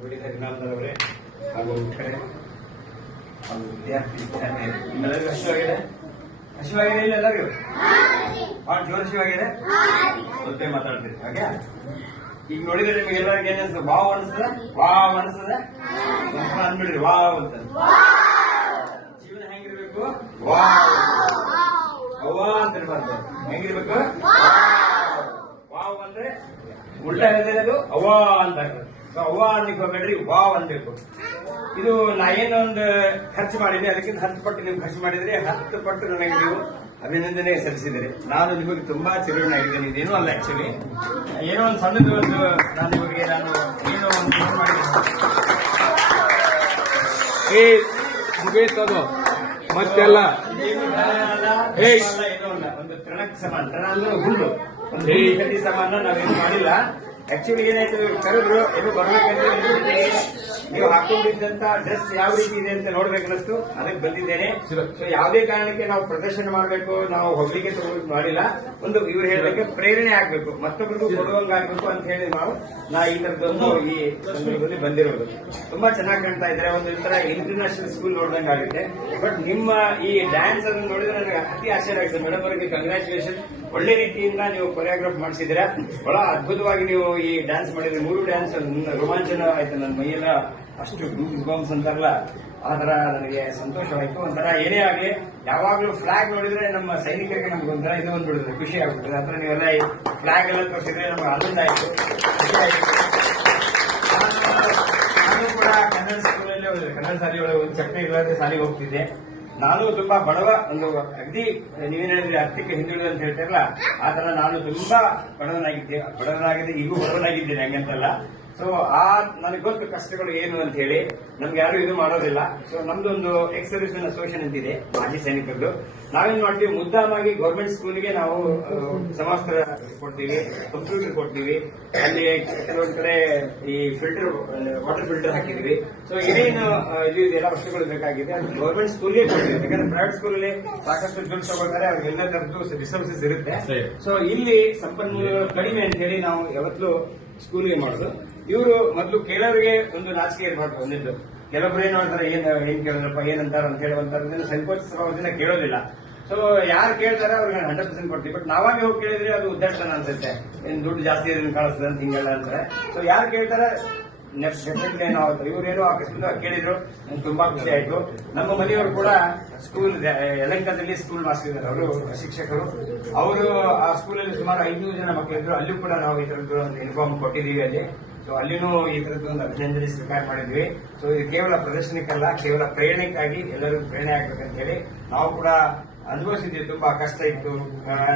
ನುಡಿದ ಹರಿನಾಮದವರೇ ಹಾಗೂ ಮುಖರೇ ಹಾಗೂ ವಿದ್ಯಾರ್ಥಿ ನಿಮ್ಮೆಲ್ಲರಿಗೂ ಹಸಿವಾಗಿದೆ? ಹಸಿವಾಗಿದೆ ಇಲ್ಲ ಎಲ್ಲರಿಗೂ? ಭಾಳ ಜೋರು ಹಸಿವಾಗಿದೆ? ಸ್ವಲ್ಪ ಮಾತಾಡ್ತೀರಿ ಹಾಗೆ. ಈಗ ನೋಡಿದ್ರೆ ನಿಮಗೆ ಎಲ್ಲರಿಗೂ ಏನ್ ಅನ್ಸ್ತದೆ? ವಾವ್ ಅನಿಸ್ತದೆ? ವಾವ್ ಅನಿಸ್ತದೆ? ಸ್ವಲ್ಪ ಅಂದ್ಬಿಡ್ರಿ ವಾವ್ ಅಂತ. ಜೀವನ ಹೆಂಗಿರ್ಬೇಕು? ವಾವ್ ಅವ್ವ ಅಂತ ಇರ್ಬಾರ್ದು. ಹೆಂಗಿರ್ಬೇಕು? ವಾವ್ ಅಂದ್ರೆ ಉಲ್ಟಾ ಹೇಳಿದ್ರೆ ಅವ್ವ ಅಂತ ಅವ್ವ ಅನ್ಲಿಕ್ಕೆ ಹೋಗ್ಬೇಡ್ರಿ, ವಾವ್ ಅನ್ಬೇಕು. ಇದು ನಾ ಏನೊಂದು ಖರ್ಚು ಮಾಡಿದ್ದೆ ಅದಕ್ಕಿಂತ 10 ಪಟ್ಟು ನೀವು ಖರ್ಚು ಮಾಡಿದ್ರೆ 10 ಪಟ್ಟು ನನಗೆ ನೀವು ಅಭಿನಂದನೆ ಸಲ್ಲಿಸಿದರೆ ನಾನು ನಿಮಗೆ ತುಂಬಾ ಚಿರಋಣಿಯಾಗಿದ್ದೇನೆ. ಇದೇನೂ ಅಲ್ಲ, ಆಕ್ಚುಲಿ ಏನೋ ಒಂದು ಸಣ್ಣದು ಒಂದು ನಾನು ನಿಮಗೆ ಏನೋ ಒಂದು ಫೋನ್ ಮುಗಿಯುತ್ತದು ಮತ್ತೆಲ್ಲ ಏನೋ ಅಲ್ಲ, ಒಂದು ತೃಣಕ್ಕೆ ಸಮಾನ. ತೃಣ ಅಂದ್ರೆ ಹುಲ್ಲು, ಒಂದು ಕಡ್ಡಿ ಸಮಾನ ನಾವೇನು ಮಾಡಿಲ್ಲ. ಆಕ್ಚುಲಿ ಏನಾಯ್ತು, ಕರೆದ್ರು ಏನು ಬರ್ಬೇಕಂದ್ರೆ ನೀವು ಹಾಕೊಂಡಿದ್ದಂತ ಡ್ರೆಸ್ ಯಾವ ರೀತಿ ಇದೆ ಅಂತ ನೋಡ್ಬೇಕನ್ನಿಸ್ತು, ಅದಕ್ಕೆ ಬಂದಿದ್ದೇನೆ. ಸೊ ಯಾವುದೇ ಕಾರಣಕ್ಕೆ ನಾವು ಪ್ರದರ್ಶನ ಮಾಡಬೇಕು, ನಾವು ಹೊಗಳಿಕೆ ತಗೊಂಡು ಮಾಡಿಲ್ಲ. ಒಂದು ಇವ್ರು ಹೇಳಬೇಕು, ಪ್ರೇರಣೆ ಆಗ್ಬೇಕು, ಮತ್ತೊಬ್ಬರಿಗೂ ಕೊಡುವಂಗ ಆಗ್ಬೇಕು ಅಂತ ಹೇಳಿ ನಾ ಈ ತರದೊಂದು ಈ ಸಂದರ್ಭದಲ್ಲಿ ಬಂದಿರೋದು. ತುಂಬಾ ಚೆನ್ನಾಗಿ ಕಾಣ್ತಾ ಇದ್ದಾರೆ, ಒಂದು ತರ ಇಂಟರ್ನ್ಯಾಷನಲ್ ಸ್ಕೂಲ್ ನೋಡ್ದಂಗೆ ಆಗುತ್ತೆ. ಬಟ್ ನಿಮ್ಮ ಈ ಡ್ಯಾನ್ಸ್ ಅದನ್ನು ನೋಡಿದ್ರೆ ನನಗೆ ಅತಿ ಆಶ್ಚರ್ಯ ಆಗುತ್ತೆ. ಮೇಡಮ್ ಅವರಿಗೆ ಕಂಗ್ರ್ಯಾಚುಲೇಷನ್, ಒಳ್ಳೆ ರೀತಿಯಿಂದ ನೀವು ಕೊರಿಯೋಗ್ರಾಫ್ ಮಾಡಿಸಿದ್ದೀರಾ. ಬಹಳ ಅದ್ಭುತವಾಗಿ ನೀವು ಈ ಡ್ಯಾನ್ಸ್ ಮಾಡಿದ್ರೆ 3 ಡ್ಯಾನ್ಸ್ ರೋಮಾಂಚನ ಆಯ್ತು. ನನ್ನ ಮೈಯೆಲ್ಲ ಅಷ್ಟು ಗೂಸ್ ಬಾಂಬ್ಸ್ ಅಂತಾರಲ್ಲ ಆ ತರ ನನಗೆ ಸಂತೋಷವಾಯ್ತು. ಒಂಥರ ಏನೇ ಆಗ್ಲಿ ಯಾವಾಗ್ಲೂ ಫ್ಲಾಗ್ ನೋಡಿದ್ರೆ ನಮ್ಮ ಸೈನಿಕರಿಗೆ ನಮ್ಗೆ ಒಂಥರ ಇದು ಬಂದ್ಬಿಡುತ್ತೆ, ಖುಷಿ ಆಗ್ಬಿಡುತ್ತೆ. ಆತರ ನೀವೆಲ್ಲ ಈ ಫ್ಲಾಗ್ ಎಲ್ಲ ತೋರಿಸಿದ್ರೆ ನಮ್ಗೆ ಆನಂದ ಆಯ್ತು, ಖುಷಿ ಆಯ್ತು. ನಾನು ಕೂಡ ಕನ್ನಡ ಸ್ಕೂಲಲ್ಲೇ ಹೋಗಿದ್ದೆ, ಕನ್ನಡ ಶಾಲೆಯೊಳಗೆ ಒಂದು ಚಪ್ಪೆ ಇಲ್ಲದೆ ಶಾಲೆಗೆ ಹೋಗ್ತಿದ್ದೆ. ನಾನು ತುಂಬಾ ಬಡವ, ಒಂದು ಅಗದಿ ನೀವೇನ್ ಹೇಳಿದ್ರೆ ಅರ್ಥಕ್ಕೆ ಹಿಂದುಳಿದ ಅಂತ ಹೇಳ್ತಾರಲ್ಲ ಆ ತರ ನಾನು ತುಂಬಾ ಬಡವನಾಗಿದೆ, ಈಗೂ ಬಡವನಾಗಿದ್ದೇನೆ, ಹಂಗಂತಲ್ಲ. ಸೊ ನನಗೆ ಗೊತ್ತು ಕಷ್ಟಗಳು ಏನು ಅಂತ ಹೇಳಿ. ನಮ್ಗೆ ಯಾರು ಇದು ಮಾಡೋದಿಲ್ಲ. ಸೊ ನಮ್ದೊಂದು ಎಕ್ಸ್ ಸರ್ವಿಸ್ಮೆನ್ ಅಸೋಸಿಯೇಷನ್ ಅಂತಿದೆ, ಮಾಜಿ ಸೈನಿಕರದ್ದು. ನಾವೇನ್ ಮಾಡ್ತೀವಿ, ಮುದ್ದಾಮಾಗಿ ಗೌರ್ಮೆಂಟ್ ಸ್ಕೂಲ್ಗೆ ನಾವು ಸಮವಸ್ತ್ರ ಕೊಡ್ತೀವಿ, ಕಂಪ್ಯೂಟರ್ ಕೊಡ್ತೀವಿ. ಅಲ್ಲಿ ಕೆಲವೊಂದು ಕಡೆ ಈ ಫಿಲ್ಟರ್, ವಾಟರ್ ಫಿಲ್ಟರ್ ಹಾಕಿದೀವಿ. ಸೊ ಏನೇನು ಇದು ಎಲ್ಲ ವಸ್ತುಗಳು ಬೇಕಾಗಿದೆ ಅದು ಗೌರ್ಮೆಂಟ್ ಸ್ಕೂಲ್ಗೆ ಕೊಡ್ತೀವಿ. ಯಾಕಂದ್ರೆ ಪ್ರೈವೇಟ್ ಸ್ಕೂಲಲ್ಲಿ ಸಾಕಷ್ಟು ದುಡ್ಡು ತಗೊಳ್ತಾರೆ, ಅವ್ರಿಗೆ ಎಲ್ಲ ತರದ್ದು ರಿಸೋರ್ಸಸ್ ಇರುತ್ತೆ. ಸೊ ಇಲ್ಲಿ ಸಂಪನ್ಮೂಲ ಕಡಿಮೆ ಅಂತ ಹೇಳಿ ನಾವು ಯಾವತ್ತೂ ಸ್ಕೂಲ್ಗೆ ಮಾಡೋದು. ಇವರು ಮೊದಲು ಕೇಳೋರಿಗೆ ಒಂದು ನಾಚಿಕೆ ಇರಬಾರ್ದು. ಒಂದಿದ್ದು ಕೆಲವೊಬ್ರು ಏನ್ ಮಾಡ್ತಾರೆ, ಏನ್ ಕೇಳಿದ್ರಪ್ಪ ಏನಂತಾರ ಅಂತ ಹೇಳುವಂತ ಸಂಕೋಚ ಸ್ವಭಾವದಿಂದ ಕೇಳೋದಿಲ್ಲ. ಸೊ ಯಾರು ಕೇಳ್ತಾರೆ ಅವ್ರಿಗೆ 100% ಕೊಡ್ತೀವಿ. ಬಟ್ ನಾವಾಗೆ ಹೋಗಿ ಕೇಳಿದ್ರೆ ಅದು ಉದ್ದಾಟತನ ಅನ್ಸುತ್ತೆ, ಏನ್ ದುಡ್ಡು ಜಾಸ್ತಿ ಇದನ್ನ ಕಾಣಿಸ್ತದೆ ಅಂತ ಹಿಂಗೆಲ್ಲ ಅಂತಾರೆ. ಸೊ ಯಾರು ಕೇಳ್ತಾರೆ ಡೆಫಿನೆಟ್ಲಿ ನಾವು ಇವರೇನೋ ಆಕಸ್ಮಿಕ ಕೇಳಿದ್ರು, ನಂಗೆ ತುಂಬಾ ಖುಷಿ ಆಯ್ತು. ನಮ್ಮ ಮನೆಯವರು ಕೂಡ ಸ್ಕೂಲ್ ಯಲಹಂಕದಲ್ಲಿ ಸ್ಕೂಲ್ ಮಾಸ್ಟರ್ ಇದ್ದಾರೆ, ಅವರು ಶಿಕ್ಷಕರು. ಅವರು ಆ ಸ್ಕೂಲಲ್ಲಿ ಸುಮಾರು 500 ಜನ ಮಕ್ಕಳಿದ್ರು. ಅಲ್ಲೂ ಕೂಡ ನಾವು ಈ ತರದ್ದು ಒಂದು ಯೂನಿಫಾರ್ಮ್ ಕೊಟ್ಟಿದ್ದೀವಿ ಅಲ್ಲಿ. ಸೊ ಅಲ್ಲಿನೂ ಈ ತರದ್ದು ಒಂದು ಅಭಿನಂದನೆ ಸ್ವೀಕಾರ ಮಾಡಿದ್ವಿ. ಸೊ ಇದು ಕೇವಲ ಪ್ರದರ್ಶನಕ್ಕಲ್ಲ, ಕೇವಲ ಪ್ರೇರಣೆಗಾಗಿ ಎಲ್ಲರಿಗೂ ಪ್ರೇರಣೆ ಆಗ್ಬೇಕಂತ ಹೇಳಿ ನಾವು ಕೂಡ ಅನುಭವಿಸಿದ್ವಿ. ತುಂಬಾ ಕಷ್ಟ ಇತ್ತು,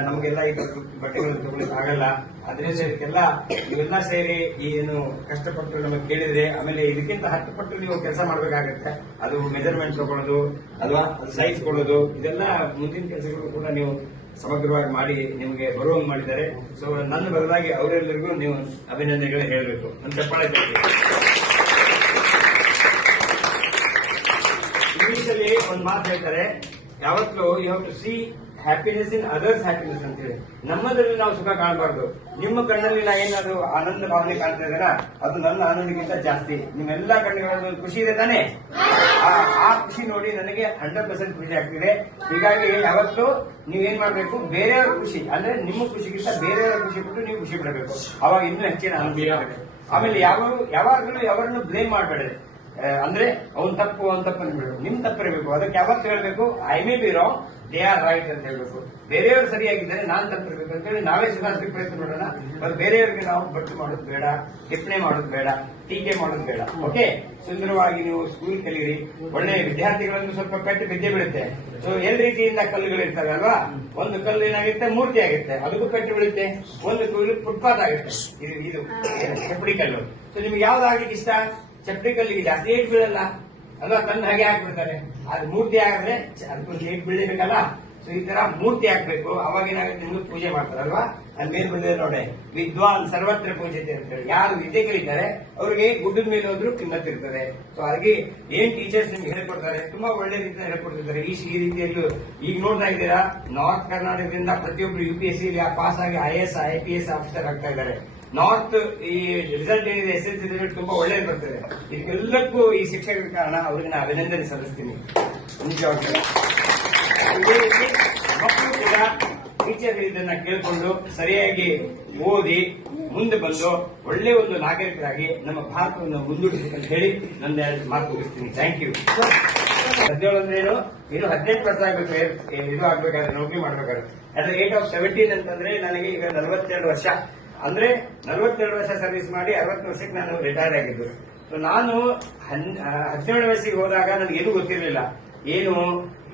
ನಮಗೆಲ್ಲ ಈ ಬಟ್ಟೆಗಳು ತಗೊಳ್ಳಿಕ್ ಆಗಲ್ಲ. ಅದರಿಂದ ಇದಕ್ಕೆಲ್ಲ ಇವೆಲ್ಲ ಸೇರಿ ಏನು ಕಷ್ಟಪಟ್ಟು ನಮಗೆ ಕೇಳಿದ್ರೆ, ಆಮೇಲೆ ಇದಕ್ಕಿಂತ 10 ಪಟ್ಟು ನೀವು ಕೆಲಸ ಮಾಡಬೇಕಾಗತ್ತೆ. ಅದು ಮೆಜರ್ಮೆಂಟ್ ತಗೊಳ್ಳೋದು ಅಥವಾ ಸೈಜ್ ಕೊಡೋದು, ಇದೆಲ್ಲ ಮುಂದಿನ ಕೆಲಸಗಳು ಕೂಡ ನೀವು ಸಮಗ್ರವಾಗಿ ಮಾಡಿ ನಿಮಗೆ ಬರುವಂಗೆ ಮಾಡಿದ್ದಾರೆ. ಸೊ ನನ್ನ ಬದಲಾಗಿ ಅವರೆಲ್ಲರಿಗೂ ನೀವು ಅಭಿನಂದನೆಗಳು ಹೇಳಬೇಕು. ನನ್ನ ಚಪ್ಪಾಳೆ ಇಂಗ್ಲಿಷಲ್ಲಿ ಒಂದು ಮಾತು ಹೇಳ್ತಾರೆ, ಯಾವತ್ತೂ you have to see happiness in others happiness ಅಂತ ಹೇಳಿ. ನಮ್ಮದ್ರಲ್ಲಿ ನಾವು ಸುಖ ಕಾಣಬಾರ್ದು. ನಿಮ್ಮ ಕಣ್ಣಲ್ಲಿ ನಾ ಏನಾದ್ರು ಆನಂದ ಭಾವನೆ ಕಾಣ್ತಾ ಇದ್ದೀರಾ, ಅದು ನನ್ನ ಆನಂದಕ್ಕಿಂತ ಜಾಸ್ತಿ. ನಿಮ್ಮೆಲ್ಲಾ ಕಣ್ಣುಗಳಲ್ಲಿ ಒಂದು ಖುಷಿ ಇದೆ ತಾನೆ, ಆ ಖುಷಿ ನೋಡಿ ನನಗೆ 100% ಖುಷಿ ಆಗ್ತಿದೆ. ಹೀಗಾಗಿ ಯಾವತ್ತೂ ನೀವೇನ್ ಮಾಡ್ಬೇಕು, ಬೇರೆಯವ್ರ ಖುಷಿ ಅಂದ್ರೆ ನಿಮ್ಮ ಖುಷಿಗಿಂತ ಬೇರೆಯವರ ಖುಷಿ ಬಿಟ್ಟು ನೀವು ಖುಷಿ ಪಡಬೇಕು. ಅವಾಗ ಇನ್ನೂ ಹೆಚ್ಚಿನ ಆನಂದ ಇರಬೇಕು. ಆಮೇಲೆ ಯಾವಾಗಲೂ ಯಾವರನ್ನು ಬ್ಲೇಮ್ ಮಾಡಬೇಡ್ರಿ. ಅಂದ್ರೆ ಅವ್ನ್ ತಪ್ಪು ಅನ್ಬಿಡು, ನಿಮ್ ತಪ್ಪಿರಬೇಕು. ಅದಕ್ಕೆ ಯಾವತ್ತು ಹೇಳ್ಬೇಕು, I may be wrong, they are right ಅಂತ ಹೇಳ್ಬೇಕು. ಬೇರೆಯವರು ಸರಿಯಾಗಿದ್ದಾರೆ, ನಾನ್ ತಪ್ಪಿರ್ಬೇಕು ಅಂತ ಹೇಳಿ ನಾವೇ ಸುಧಾರಿಸಲಿಕ್ಕೆ ಪ್ರಯತ್ನ ಮಾಡೋಣ. ಅದು ಬೇರೆಯವರಿಗೆ ನಾವು ಬಟ್ಟು ಮಾಡೋದು ಬೇಡ, ಟಿಪ್ಪಣೆ ಮಾಡೋದು ಬೇಡ, ಟೀಕೆ ಮಾಡೋದು ಬೇಡ. ಓಕೆ, ಸುಂದರವಾಗಿ ನೀವು ಸ್ಕೂಲ್ ಕಲೀರಿ. ಒಳ್ಳೆ ವಿದ್ಯಾರ್ಥಿಗಳನ್ನು ಸ್ವಲ್ಪ ಪೆಟ್ಟು ಬಿದ್ದೆ ಬೀಳುತ್ತೆ. ಸೊ ಎಲ್ಲ ರೀತಿಯಿಂದ ಕಲ್ಲುಗಳಿರ್ತವೆ ಅಲ್ವಾ. ಒಂದು ಕಲ್ಲು ಏನಾಗುತ್ತೆ, ಮೂರ್ತಿ ಆಗುತ್ತೆ, ಅದಕ್ಕೂ ಪೆಟ್ಟು ಬೀಳುತ್ತೆ. ಒಂದು ಕಲ್ಲು ಫುಟ್ಪಾತ್ ಆಗುತ್ತೆ, ಇದು ಚಪ್ಪಡಿ ಕಲ್ಲು. ಸೊ ನಿಮ್ಗೆ ಯಾವ್ದಾಗ್ಲಿಕ್ಕೆ ಇಷ್ಟ? ಚಪ್ಪಡಿ ಕಲ್ಲಿಗೆ ಜಾಸ್ತಿ ಏಟ್ ಬೀಳಲ್ಲ ಅಲ್ವಾ, ತಂದು ಹಾಗೆ ಹಾಕ್ಬಿಡ್ತಾರೆ. ಅದು ಮೂರ್ತಿ ಆಗಿದ್ರೆ ಅದಕ್ಕೊಂದು ಏಟ್ ಬೀಳಬೇಕಲ್ಲ. ಸೊ ಈ ತರ ಮೂರ್ತಿ ಹಾಕ್ಬೇಕು. ಅವಾಗ ಏನಾಗುತ್ತೆ, ನಿಮ್ಗೆ ಪೂಜೆ ಮಾಡ್ತಾರಲ್ವಾ. ಅಲ್ಲಿ ಮೇಲ್ ಬಂದಿದೆ ನೋಡಿ, ವಿದ್ವಾನ್ ಸರ್ವತ್ರ ಪೂಜೆತೆ ಅಂತ ಹೇಳಿ. ಯಾರು ವಿದ್ಯೆ ಕಲಿತಾರೆ ಅವ್ರಿಗೆ ಗುಡ್ಡದ ಮೇಲೆ ಹೋದ್ರು ಕಿಮ್ಮತ್ತಿರ್ತದೆ. ಸೊ ಹಾಗೆ ಏನ್ ಟೀಚರ್ಸ್ ನಿಮ್ಗೆ ಹೇಳ್ಕೊಡ್ತಾರೆ, ತುಂಬಾ ಒಳ್ಳೆ ರೀತಿಯಲ್ಲಿ ಹೇಳ್ಕೊಡ್ತಿದ್ದಾರೆ. ಈ ರೀತಿಯಲ್ಲೂ ಈಗ ನೋಡ್ತಾ ಇದ್ದೀರಾ, ನಾರ್ತ್ ಕರ್ನಾಟಕದಿಂದ ಪ್ರತಿಯೊಬ್ರು UPSC ಪಾಸ್ ಆಗಿ IAS IPS ಆಫೀಸರ್ ಆಗ್ತಾ ಇದ್ದಾರೆ. ನಾರ್ತ್ ಈ ರಿಸಲ್ಟ್ ಏನಿದೆ SSLC ರಿಸಲ್ಟ್ ತುಂಬಾ ಒಳ್ಳೇದು ಬರ್ತದೆ. ಇದಕ್ಕೆಲ್ಲಕ್ಕೂ ಈ ಶಿಕ್ಷಕರ ಕಾರಣ, ಅವ್ರಿಗೆ ನಾನು ಅಭಿನಂದನೆ ಸಲ್ಲಿಸ್ತೀನಿ ನಿಜವಾಗಿ. ಇದೇ ರೀತಿ ಮಕ್ಕಳು ಕೂಡ ಟೀಚರ್ ಇದನ್ನ ಕೇಳಿಕೊಂಡು ಸರಿಯಾಗಿ ಓದಿ ಮುಂದೆ ಬಂದು ಒಳ್ಳೆ ಒಂದು ನಾಗರಿಕರಾಗಿ ನಮ್ಮ ಭಾರತವನ್ನು ಮುಂದೂಡಿಸಬೇಕಂತ ಹೇಳಿ ನನ್ನ ಮಾತು ಮುಗಿಸ್ತೀನಿ. Thank you. 17 ಅಂದ್ರೆ ಏನು? ಇನ್ನು 18 ವರ್ಷ ಆಗ್ಬೇಕು, ಇದು ಆಗ್ಬೇಕಾದ್ರೆ ನೌಕರಿ ಮಾಡ್ಬೇಕಾದ್ರೆ. ಅಟ್ ದ ಏಟ್ ಆಫ್ 17 ಅಂತಂದ್ರೆ ನನಗೆ ಈಗ 42 ವರ್ಷ. ಅಂದ್ರೆ 42 ವರ್ಷ ಸರ್ವಿಸ್ ಮಾಡಿ 60 ವರ್ಷಕ್ಕೆ ನಾನು ರಿಟೈರ್ ಆಗಿದ್ದು. ಸೊ ನಾನು 17 ವಯಸ್ಸಿಗೆ ಹೋದಾಗ ನನಗೇನು ಗೊತ್ತಿರಲಿಲ್ಲ. ಏನು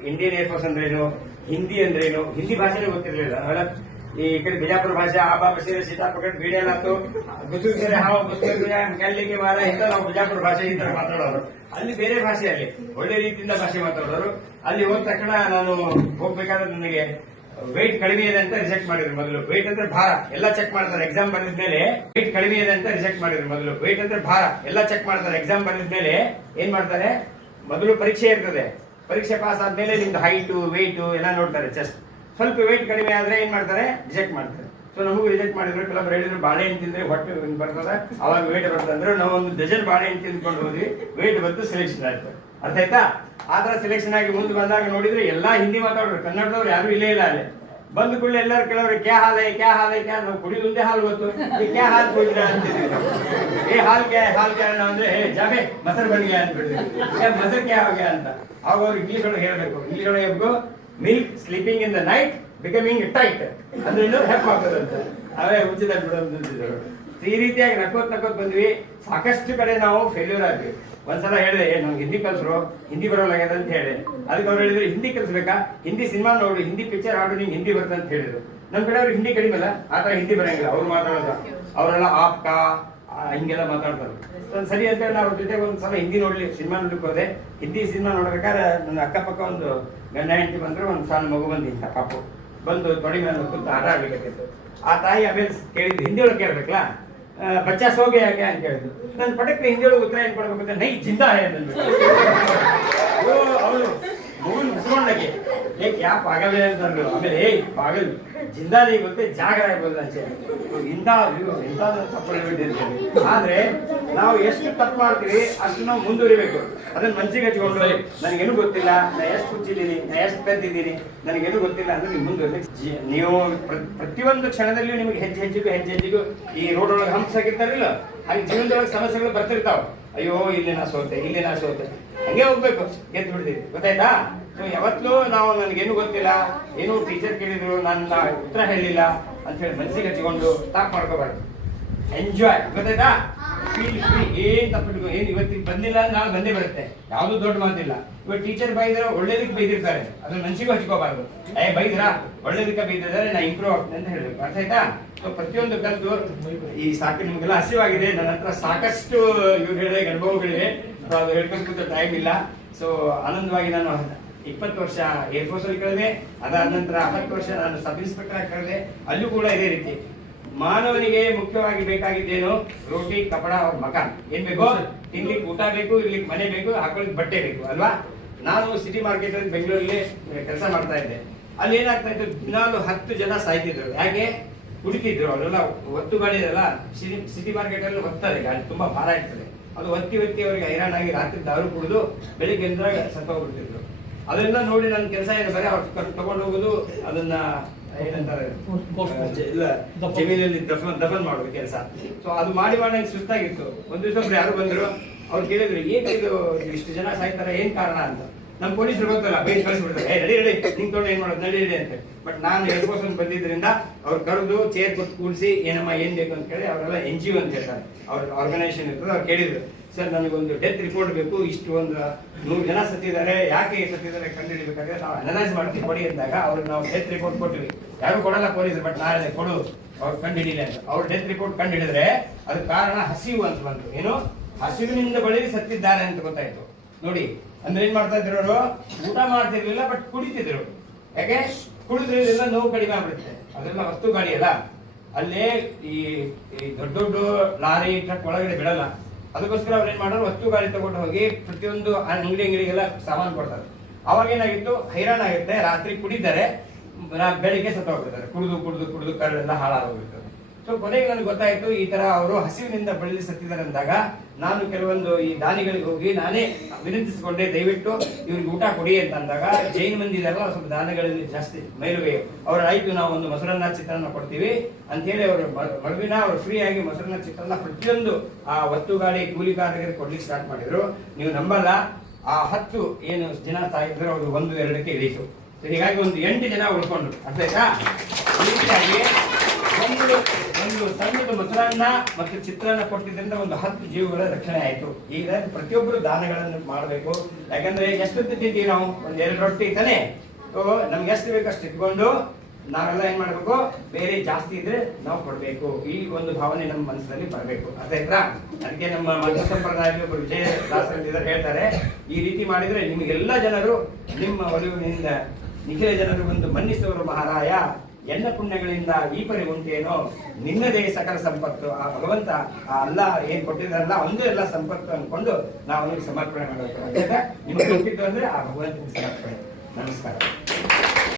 ಇಂಡಿಯನ್ ಏರ್ಫೋರ್ಸ್ ಅಂದ್ರೇನು, ಹಿಂದಿ ಅಂದ್ರೇನು, ಹಿಂದಿ ಭಾಷೆನೇ ಗೊತ್ತಿರಲಿಲ್ಲ. ಈ ಕಡೆ ಬಿಜಾಪುರ ಭಾಷೆ, ಆ ಭಾಷೆ ಸೀತಾಪಕಡ್ ಬೀಡೇಲಾತು ಗುಸುಗುಸರೆ ಹಾವು ಕೆಲ್ಲಿಗೆ ಮಾರ ಇಂತ ನಾವು ಬಿಜಾಪುರ ಭಾಷೆ ಈ ತರ ಮಾತಾಡೋರು. ಅಲ್ಲಿ ಬೇರೆ ಭಾಷೆಯಲ್ಲಿ ಒಳ್ಳೆ ರೀತಿಯಿಂದ ಭಾಷೆ ಮಾತಾಡೋರು. ಅಲ್ಲಿ ಹೋದ ತಕ್ಷಣ ನಾನು ಹೋಗ್ಬೇಕಾದ್ರೆ ನನಗೆ ವೆಯ್ಟ್ ಕಡಿಮೆ ಇದೆ ಅಂತ ರಿಜೆಕ್ಟ್ ಮಾಡಿದ್ರು. ಮೊದಲು ವೆಯ್ಟ್ ಅಂದ್ರೆ ಭಾರ ಎಲ್ಲ ಚೆಕ್ ಮಾಡ್ತಾರೆ. ಎಕ್ಸಾಮ್ ಬರೆದಿದ್ಮೇಲೆ ವೆಯ್ಟ್ ಕಡಿಮೆ ಇದೆ ಅಂತ ರಿಜೆಕ್ಟ್ ಮಾಡಿದ್ರು. ಮೊದಲು ವೆಯ್ಟ್ ಅಂದ್ರೆ ಭಾರ ಎಲ್ಲ ಚೆಕ್ ಮಾಡ್ತಾರೆ. ಎಕ್ಸಾಮ್ ಬರೆದಿದ್ಮೇಲೆ ಏನ್ ಮಾಡ್ತಾರೆ, ಮೊದಲು ಪರೀಕ್ಷೆ ಇರ್ತದೆ. ಪರೀಕ್ಷೆ ಪಾಸ್ ಆದ್ಮೇಲೆ ನಿಮ್ದು ಹೈಟು ವೆಯ್ಟು ಎಲ್ಲ ನೋಡ್ತಾರೆ. ಚೆಸ್ಟ್ ಸ್ವಲ್ಪ ವೆಯ್ಟ್ ಕಡಿಮೆ ಆದ್ರೆ ಏನ್ ಮಾಡ್ತಾರೆ, ರಿಜೆಕ್ಟ್ ಮಾಡ್ತಾರೆ. ಸೊ ನಮಗೂ ರಿಜೆಕ್ಟ್ ಮಾಡಿದ್ರು. ಕೆಲವರು ಹೇಳಿದ್ರು ಬಾಳೆಹಣ್ಣು ತಿಂದ್ರೆ ಹೊಟ್ಟೆ ಬರ್ತದೆ, ಅವಾಗ ವೇಟ್ ಬರ್ತದೆ. ಅಂದ್ರೆ ನಾವು ಒಂದು ಡಜನ್ ಬಾಳೆಹಣ್ಣು ತಿಂದ್ಕೊಂಡು ಹೋದ್ವಿ, ವೇಟ್ ಬಂದು ಸೆಲೆಕ್ಷನ್ ಆಯ್ತು. ಅರ್ಥ ಆಯ್ತಾ? ಆತರ ಸೆಲೆಕ್ಷನ್ ಆಗಿ ಮುಂದೆ ಬಂದಾಗ ನೋಡಿದ್ರೆ ಎಲ್ಲಾ ಹಿಂದಿ ಮಾತಾಡೋರು, ಕನ್ನಡದವ್ರು ಯಾರು ಇಲ್ಲೇ ಇಲ್ಲ. ಅಲ್ಲಿ ಬಂದ ಕೂಡಲೇ ಎಲ್ಲರೂ ಕೆಲವರು ಕ್ಯಾ ಹಾಲ್ ನಾವು ಕುಡಿದೊಂದೇ ಹಾಲು ಗೊತ್ತು, ಕ್ಯಾ ಹಾಲ್ ಕುಡಿದ್ರ ಅಂತಿದ್ವಿ ನಾವು. ಹಾಲ್ ಕ್ಯಾ ಅಂದ್ರೆ ಜಾಬೆ ಮೊಸರು ಬನ್ನಿ ಅಂದ್ಬಿಡ್ತೀವಿ. ಮೊಸರು ಕ್ಯಾ ಹೋಗ್ಯ ಅಂತ. ಅವಾಗ ಅವ್ರು ಇಂಗ್ಲಿಷ್ ಒಳಗೆ ಹೇಳ್ಬೇಕು. ಇಂಗ್ಲಿಷ್ ಒಳಗೆ ಹೇಳ್ಬೇಕು, milk sleeping in the night becoming tight ಅಂದ್ರೆ ಹೆಪ್ ಆಗ್ತದಂತ. ಅವೇ ಉಚಿತ ಬಿಡೋದು. ಈ ರೀತಿಯಾಗಿ ನಕ್ಕೋತ್ ಬಂದ್ವಿ. ಸಾಕಷ್ಟು ಕಡೆ ನಾವು ಫೇಲ್ಯೂರ್ ಆದ್ವಿ. ಒಂದ್ಸಲ ಹೇಳಿದೆ, ನಮ್ಗೆ ಹಿಂದಿ ಕಲ್ಸ್ರು, ಹಿಂದಿ ಬರೋಲಾಗ್ಯದ ಅಂತ ಹೇಳಿ. ಅದಕ್ಕೆ ಅವ್ರು ಹೇಳಿದ್ರು, ಹಿಂದಿ ಕಲ್ಸ್ಬೇಕಾ, ಹಿಂದಿ ಸಿನಿಮಾ ನೋಡು, ಹಿಂದಿ ಪಿಕ್ಚರ್ ಆಡು, ನಿಂಗೆ ಹಿಂದಿ ಬರ್ತದೆ ಅಂತ ಹೇಳಿದ್ರು. ನಮ್ ಕಡೆ ಅವ್ರು ಹಿಂದಿ ಕಡಿಮೆ ಅಲ್ಲ, ಆತರ ಹಿಂದಿ ಬರಂಗಿಲ್ಲ. ಅವ್ರು ಮಾತಾಡೋದು ಅವರೆಲ್ಲ ಆಪ್ಕಾ ಹಿಂಗೆಲ್ಲ ಮಾತಾಡ್ತಾರೆ. ಸರಿ ಅಂತ ನಾವು ಅವ್ರ ಜೊತೆ ಒಂದ್ಸಲ ಹಿಂದಿ ಸಿನಿಮಾ ನೋಡ್ಲಿಕ್ಕೆ ಹೋದೆ. ಹಿಂದಿ ಸಿನಿಮಾ ನೋಡ್ಬೇಕಾದ್ರೆ ನನ್ನ ಅಕ್ಕಪಕ್ಕ ಒಂದು ಗಂಡ ಹೆಂಡತಿ ಬಂದ್ರು, ಒಂದು ಸಣ್ಣ ಮಗು ಬಂದಿತ್ತ ಪಾಪು ಬಂದು ತೊಡಿ ಮೇಲೆ ಕೂತು ಆಟ ಆಡ್ಲಿಕ್ಕೆ. ಆ ತಾಯಿ ಆಮೇಲೆ ಕೇಳಿದ್ರು, ಹಿಂದಿ ಒಳಗೆ ಕೇಳ್ಬೇಕಲ್ಲ, ಬಚ್ಚಾ ಸೋಗೆ ಯಾಕೆ ಅಂತ ಹೇಳಿದ್ರು. ನನ್ನ ಪಟಕ್ಕೆ ಹಿಂದಿ ಒಳಗೆ ಉತ್ತರ ಏನ್ ಕೊಡ್ಬೇಕಂತ, ನೈ ಜಿಂದಾ ಅವಳು ಮಗುನ್ ಮುಸ್ಕೊಂಡಕ್ಕೆ ಯಾ ಪಾಗಲ್ ಅಂತಂದ್ರು. ಆಮೇಲೆ ಪಾಗಲ್ ಜಿಂದಾ ನೀ ಗೊತ್ತೇ ಜಾಗ ಆಗ್ಬೋದು ಅಂಚೆ ಇಂಥ ತಪ್ಪು. ಆದ್ರೆ ನಾವು ಎಷ್ಟು ತಪ್ಪು ಮಾಡ್ತೀವಿ ಅಷ್ಟು ನಾವು ಮುಂದುವರಿಬೇಕು. ಅದನ್ನ ಮನ್ಸಿಗೆ ಹಚ್ಕೊಂಡು ನನಗೇನು ಗೊತ್ತಿಲ್ಲ, ನಾ ಎಷ್ಟು ಹುಚ್ಚಿದ್ದೀನಿ, ನಾ ಎಷ್ಟು ಕದ್ದಿದ್ದೀನಿ, ನನಗೇನು ಗೊತ್ತಿಲ್ಲ ಅಂದ್ರೆ ನೀವು ಮುಂದುವರಿಬೇಕು. ನೀವು ಪ್ರತಿಯೊಂದು ಕ್ಷಣದಲ್ಲಿಯೂ ನಿಮಗೆ ಹೆಜ್ಜೆಗೂ ಈ ರೋಡ್ ಒಳಗೆ ಹಂಪ್ಸ್ ಆಗಿರ್ತಾರಿಲ್ಲ, ಹಾಗೆ ಜೀವನದೊಳಗೆ ಸಮಸ್ಯೆಗಳು ಬರ್ತಿರ್ತಾವ. ಅಯ್ಯೋ ಇಲ್ಲಿ ನಾ ಸೋತೆ ಹಂಗೆ ಹೋಗ್ಬೇಕು, ಗೆದ್ದು ಬಿಡ್ತೀವಿ. ಗೊತ್ತಾಯ್ತಾ? ಸೊ ಯಾವತ್ತೂ ನಾವು ನನಗೇನು ಗೊತ್ತಿಲ್ಲ, ಏನು ಟೀಚರ್ ಕೇಳಿದ್ರು ನನ್ನ ಉತ್ತರ ಹೇಳಿಲ್ಲ ಅಂತ ಹೇಳಿ ಮನಸ್ಸಿಗೆ ಹಚ್ಚಿಕೊಂಡು ಸ್ಟಾಪ್ ಮಾಡ್ಕೋಬಾರ್ದು. ಎಂಜಾಯ್. ಗೊತ್ತಾಯ್ತಾ? Feel free. ಏನ್ ತಪ್ಪಿಟ್ಕೊ, ಏನ್ ಇವತ್ತಿಗೆ ಬಂದಿಲ್ಲ ನಾಳೆ ಬಂದೇ ಬರುತ್ತೆ. ಯಾವ್ದು ದೊಡ್ಡ ಮಾತಿಲ್ಲ. ಇವಾಗ ಟೀಚರ್ ಬೈದ್ರೆ ಒಳ್ಳೇದಕ್ಕೆ ಬೈದಿರ್ತಾರೆ, ಅದನ್ನ ಮನ್ಸಿಗೂ ಹಚ್ಕೋಬಾರ್ದು. ಬೈದ್ರಾ ಒಳ್ಳೇದಕ್ಕೆ ಬೈದಿದ್ದಾರೆ, ನಾ ಇಂಪ್ರೂವ್ ಆಗ್ತದೆ ಅಂತ ಹೇಳ್ಬೇಕು. ಅರ್ಥ ಆಯ್ತಾ? ಸೊ ಪ್ರತಿಯೊಂದು ಕಲ್ತು ಈ ಸಾಕು ನಿಮ್ಗೆಲ್ಲ ಹಸಿವಾಗಿದೆ. ನನ್ನ ಹತ್ರ ಸಾಕಷ್ಟು ಇವ್ರು ಅನುಭವಗಳಿವೆ, ಅದು ಹೇಳ್ಕೊಂಡು ಟೈಮ್ ಇಲ್ಲ. ಸೊ ಆನಂದವಾಗಿ ನಾನು 20 ವರ್ಷ ಏರ್ಫೋರ್ಸ್ ಅಲ್ಲಿ ಕಳೆದೆ. ಅದಾದ ನಂತರ 10 ವರ್ಷ ನಾನು ಸಬ್ ಇನ್ಸ್ಪೆಕ್ಟರ್ ಆಗಿ ಕಳೆದೆ. ಅಲ್ಲೂ ಕೂಡ ಇದೇ ರೀತಿ ಮಾನವನಿಗೆ ಮುಖ್ಯವಾಗಿ ಬೇಕಾಗಿದ್ದೇನು, ರೋಟಿ ಕಪಡ ಅವ್ರ ಮಕಾನ್. ಏನ್ ಬೇಕು? ತಿನ್ಲಿಕ್ಕೆ ಊಟ ಬೇಕು, ಇರ್ಲಿಕ್ಕೆ ಮನೆ ಬೇಕು, ಹಾಕೊಳ್ಳಿಕ್ ಬಟ್ಟೆ ಬೇಕು ಅಲ್ವಾ. ನಾನು ಸಿಟಿ ಮಾರ್ಕೆಟ್ ಅಲ್ಲಿ ಬೆಂಗಳೂರಲ್ಲಿ ಕೆಲಸ ಮಾಡ್ತಾ ಇದ್ದೆ. ಅಲ್ಲಿ ಏನಾಗ್ತಾ ಇತ್ತು, ದಿನಾಲು 10 ಜನ ಸಾಯ್ತಿದ್ರು. ಯಾಕೆ? ಕುಡಿತಿದ್ರು. ಅವರೆಲ್ಲ ಒತ್ತು ಗಾಡಿ ಇರಲ್ಲ, ಸಿಟಿ ಮಾರ್ಕೆಟ್ ಅಲ್ಲಿ ಒತ್ತಾರೆ ಗಾಡಿ, ತುಂಬಾ ಭಾರ ಇರ್ತದೆ. ಅದು ಒತ್ತಿ ಅವರಿಗೆ ಹೈರಾಣಾಗಿ ರಾತ್ರಿ ದಾರು ಕುಡಿದು ಬೆಳಿಗ್ಗೆ ಸತ್ತೋಗ್ಬಿಡ್ತಿದ್ರು. ಅದೆಲ್ಲ ನೋಡಿ ನನ್ನ ಕೆಲಸ ಏನು, ಬರೀ ಅವ್ರು ತಗೊಂಡು ಹೋಗುದು, ಅದನ್ನ ಏನಂತಾರೆ ಜಮೀನಲ್ಲಿ ದಫನ್ ಮಾಡೋದು ಕೆಲಸ. ಸೊ ಅದು ಮಾಡಿ ನಂಗೆ ಸುಸ್ತಾಗಿತ್ತು. ಒಂದ್ ದಿವಸ ಒಬ್ರು ಯಾರು ಬಂದ್ರು, ಅವ್ರು ಕೇಳಿದ್ರು, ಏನ್ ಇದು ಇಷ್ಟು ಜನ ಸಾಯ್ತಾರೆ, ಏನ್ ಕಾರಣ ಅಂತ. ನಮ್ ಪೊಲೀಸರು ಗೊತ್ತಲ್ಲ, ಬೇಗ ಕಳಿಸ್ಬಿಡ್ತಾರೆ, ನಡಿ ನಿಂಗೆ ತೊಗೊಂಡು ಏನ್ ಮಾಡೋದು, ನಡಿ ಅಂತ. ಬಟ್ ನಾನು ಏರ್ಫೋರ್ಸ್ ಬಂದಿದ್ರಿಂದ ಅವ್ರು ಕರೆದು ಚೇರ್ ಕೊಟ್ಟು ಕೂಡಿಸಿ ಏನಮ್ಮ ಏನ್ ಬೇಕು ಅಂತ ಕೇಳಿ, ಅವರೆಲ್ಲ NGO ಅಂತ ಹೇಳ್ತಾರೆ, ಅವ್ರ ಆರ್ಗನೈಸೇಷನ್ ಇರ್ತದೆ. ಅವ್ರು ಕೇಳಿದ್ರು, ಸರ್ ನನಗೊಂದು ಡೆತ್ ರಿಪೋರ್ಟ್ ಬೇಕು, ಇಷ್ಟು ಒಂದು 100 ಜನ ಸತ್ತಿದ್ದಾರೆ, ಯಾಕೆ ಸತ್ತಿದ್ದಾರೆ ಕಂಡುಹಿಡಿಬೇಕಾದ್ರೆ ನಾವು ಅನಲೈಸ್ ಮಾಡ್ತೀವಿ ಕೊಡಿ ಅಂದಾಗ ಅವ್ರಿಗೆ ನಾವು ಡೆತ್ ರಿಪೋರ್ಟ್ ಕೊಟ್ಟಿವಿ. ಯಾರು ಕೊಡಲ್ಲ ಪೊಲೀಸರು, ಬಟ್ ನಾಳೆ ಕೊಡು ಅವ್ರು ಕಂಡುಹಿಡಿಲಿ ಅಂತ. ಅವ್ರು ಡೆತ್ ರಿಪೋರ್ಟ್ ಕಂಡುಹಿಡಿದ್ರೆ ಅದಕ್ಕೆ ಕಾರಣ ಹಸಿವು ಅಂತ ಬಂತು. ಏನು? ಹಸಿವಿನಿಂದ ಬಳಿ ಸತ್ತಿದ್ದಾರೆ ಅಂತ ಗೊತ್ತಾಯ್ತು. ನೋಡಿ ಅಂದ್ರೆ ಏನ್ ಮಾಡ್ತಾ ಇದ್ರು, ಅವರು ಊಟ ಮಾಡ್ತಿರ್ಲಿಲ್ಲ, ಬಟ್ ಕುಡಿತಿದ್ರು. ಯಾಕೆ? ಕುಡಿದ್ರೆ ಇದೆಲ್ಲ ನೋವು ಕಡಿಮೆ ಆಗ್ಬಿಡುತ್ತೆ. ಅದೆಲ್ಲ ವಸ್ತು ಗಾಡಿ ಅಲ್ಲ, ಅಲ್ಲೇ ಈ ದೊಡ್ಡ ದೊಡ್ಡ ಲಾರಿ ಟ್ರಕ್ ಒಳಗಡೆ ಬಿಡಲ್ಲ. ಅದಕ್ಕೋಸ್ಕರ ಅವ್ರು ಏನ್ ಮಾಡೋರು, ವಸ್ತು ಗಾಡಿ ತಗೊಂಡು ಹೋಗಿ ಪ್ರತಿಯೊಂದು ಅಂಗಡಿಗೆಲ್ಲ ಸಾಮಾನು ಕೊಡ್ತಾರೆ. ಅವಾಗ ಏನಾಗಿತ್ತು, ಹೈರಾಣ ಆಗುತ್ತೆ. ರಾತ್ರಿ ಕುಡಿತಾರೆ, ಬೆಳಿಗ್ಗೆ ಸತ್ತೋಗ್ಬಿಡ್ತಾರೆ. ಕುಡಿದು ಕರೆಲ್ಲ ಹಾಳಾಗೋಗಿರ್ತದೆ. ಸೊ ಕೊನೆಗೆ ನನಗೆ ಗೊತ್ತಾಯ್ತು ಈ ತರ ಅವರು ಹಸಿವಿನಿಂದ ಬಳಲಿ ಸತ್ತಿದ್ದಾರೆ ಅಂದಾಗ ನಾನು ಕೆಲವೊಂದು ಈ ದಾನಿಗಳಿಗೆ ಹೋಗಿ ನಾನೇ ವಿನಂತಿಸಿಕೊಂಡೆ, ದಯವಿಟ್ಟು ಇವ್ರಿಗೆ ಊಟ ಕೊಡಿ ಅಂತ ಅಂದಾಗ ಜೈನ ಮಂದಿ ಇದೆಲ್ಲ ಸ್ವಲ್ಪ ದಾನಗಳಲ್ಲಿ ಜಾಸ್ತಿ ಮೇಲುಗೈ ಅವ್ರ ಆಯ್ತು ನಾವು ಒಂದು ಮೊಸರನ್ನ ಚಿತ್ರಾನ್ನ ಕೊಡ್ತೀವಿ ಅಂತ ಹೇಳಿ ಅವರು ಮರುದಿನ ಅವರು ಫ್ರೀ ಆಗಿ ಮೊಸರನ್ನ ಚಿತ್ರಾನ್ನ ಪ್ರತಿಯೊಂದು ಆ ಒತ್ತುಗಾಡಿ ಕೂಲಿಗಾರರಿಗೆ ಕೊಡ್ಲಿಕ್ಕೆ ಸ್ಟಾರ್ಟ್ ಮಾಡಿದ್ರು. ನೀವು ನಂಬಲ್ಲ, ಆ 10 ಏನು ಜನ ಸಾಯಿದ್ರು ಅವರು 1-2ಕ್ಕೆ ಇಳಿತು. ಹೀಗಾಗಿ ಒಂದು 8 ಜನ ಉಳ್ಕೊಂಡ್ರು. ಅರ್ಥ ಆಯ್ತಾ? ಈ ರೀತಿಯಾಗಿ ಒಂದು ಸಣ್ಣದು ಮೊಸರನ್ನ ಮತ್ತು ಚಿತ್ರಾನ್ನ ಕೊಟ್ಟಿದ್ರಿಂದ ಒಂದು 10 ಜೀವಗಳ ರಕ್ಷಣೆ ಆಯ್ತು. ಈಗ ಪ್ರತಿಯೊಬ್ಬರು ದಾನಗಳನ್ನು ಮಾಡಬೇಕು. ಯಾಕಂದ್ರೆ ಎಷ್ಟು ತಿಂತೀವಿ ನಾವು? 1-2 ರೊಟ್ಟಿ ತಾನೆ. ನಮ್ಗೆ ಎಷ್ಟು ಬೇಕು ಅಷ್ಟು ಇಟ್ಕೊಂಡು ನಾವೆಲ್ಲ ಏನ್ ಮಾಡ್ಬೇಕು, ಬೇರೆ ಜಾಸ್ತಿ ಇದ್ರೆ ನಾವು ಕೊಡ್ಬೇಕು. ಈ ಒಂದು ಭಾವನೆ ನಮ್ಮ ಮನಸ್ಸಿನಲ್ಲಿ ಬರಬೇಕು. ಅರ್ಥ ಆಯ್ತಾ? ಅದಕ್ಕೆ ನಮ್ಮ ಮತ ಸಂಪ್ರದಾಯದಲ್ಲಿ ಒಬ್ಬರು ವಿಜಯದಾಸರು ಹೇಳ್ತಾರೆ, ಈ ರೀತಿ ಮಾಡಿದ್ರೆ ನಿಮ್ಗೆಲ್ಲ ಜನರು ನಿಮ್ಮ ಒಲಿವಿನಿಂದ ನಿಖಿಲ ಜನರು ಒಂದು ಮನ್ನಿಸುವರು ಮಹಾರಾಯ, ಎನ್ನ ಪುಣ್ಯಗಳಿಂದ ಈ ಪರಿ ಉಂಟೇನೋ, ನಿನ್ನದೇ ಸಕಲ ಸಂಪತ್ತು. ಆ ಭಗವಂತ ಆ ಅಲ್ಲ ಏನ್ ಕೊಟ್ಟಿದ್ದಾರಲ್ಲ ಒಂದು ಎಲ್ಲ ಸಂಪತ್ತು ಅನ್ಕೊಂಡು ನಾವು ಅವನಿಗೆ ಸಮರ್ಪಣೆ ಮಾಡಬೇಕು. ನಿಮ್ಗೆ ಕೊಟ್ಟಿದ್ದು ಅಂದ್ರೆ ಆ ಭಗವಂತನಿಗೆ ಸಮರ್ಪಣೆ. ನಮಸ್ಕಾರ.